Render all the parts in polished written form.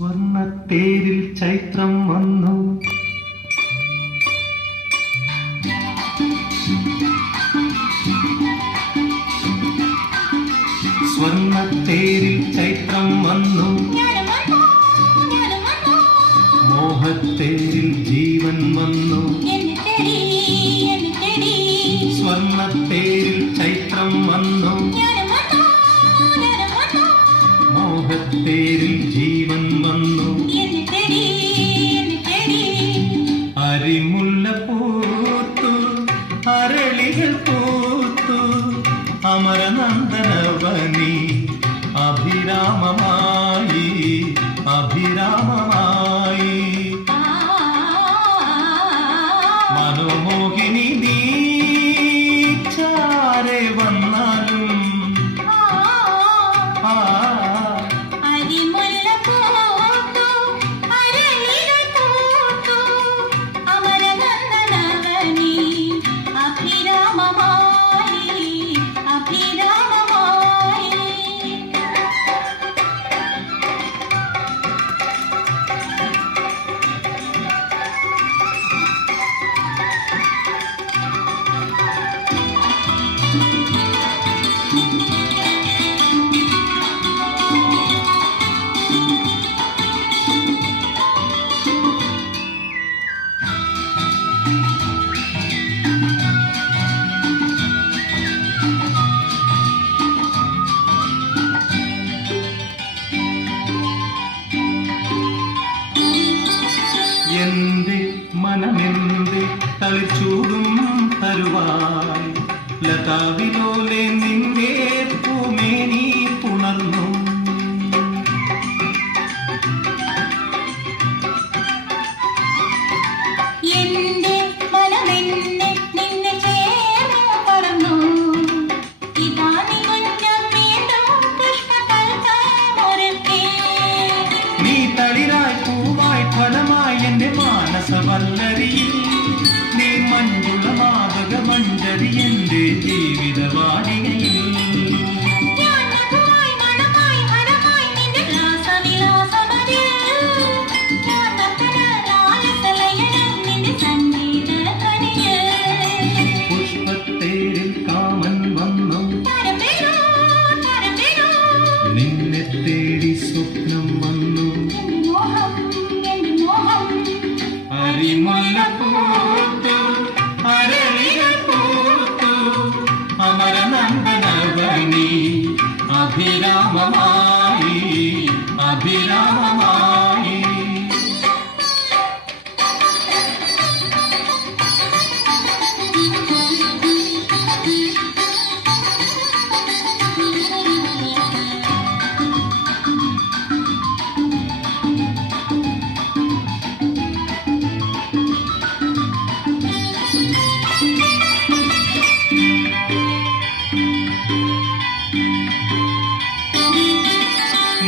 സ്വർണ്ണത്തേരിൽ ചൈത്രം വന്നു. സ്വർണ്ണത്തേരിൽ ചൈത്രം വന്നു. മോഹത്തേരിൽ ജീവൻ വന്നു. സ്വർണ്ണത്തേരിൽ ചൈത്രം വന്നു. മോഹത്തേരിൽ ജീവൻ വന്നു. അരിമുല്ല പൂത്തു, അരളികൾ പൂത്തു, അമരനന്ദനവനി അഭിരാമമായി അഭിരാമമായി. മനോമോഹിനി നീ ചാരെ വന്നാലും എന്റെ മനമെന്റെ തളിച്ചൂടും തരുവായി ലതാവിലോലെ നിന്റെ പൂമേനി പുണർന്നു. എന്റെ മനമെന്നെ നിന്നെ ചേർന്നു പറന്നു. ഇതാ നിമഞ്ജം വീണ്ടും പുഷ്പകൽപ്പമൊരുക്കി. നീ തളിരായി പൂവായി ഫലമായി എന്റെ മാനസവല്ലരിയിൽ. നീ മഞ്ജുള മാതക മഞ്ജരി എന്റെ ജീവിതവാടികയിൽ. പുഷ്പത്തേരിൽ കാമൻ വന്നു. നിന്നെ തേടി സ്വപ്നം വന്നു. അരിമുല്ല പൂത്തു, അരളികൾ പൂത്തു, അമരനന്ദനവനി അഭിരാമമായി അഭിരാമമായി.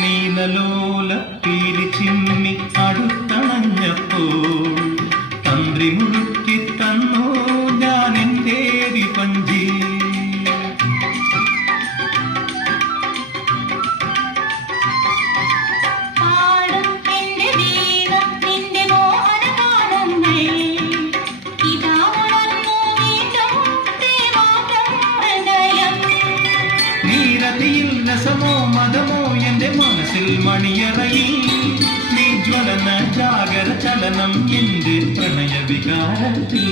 നീലലോല പീലി ചിമ്മി അടുത്തണഞ്ഞപ്പോൾ തന്ത്രി മുറുക്കി തന്നു ഞാൻ എന്റെ വിപഞ്ചി. നീരതിയിൽ രസമോ മതമോ എന്റെ മനസ്സിൽ മണിയറയിൽ. നീ ജ്വലന ജാഗര ചലനം എന്റെ പ്രണയ വികാരത്തിൽ.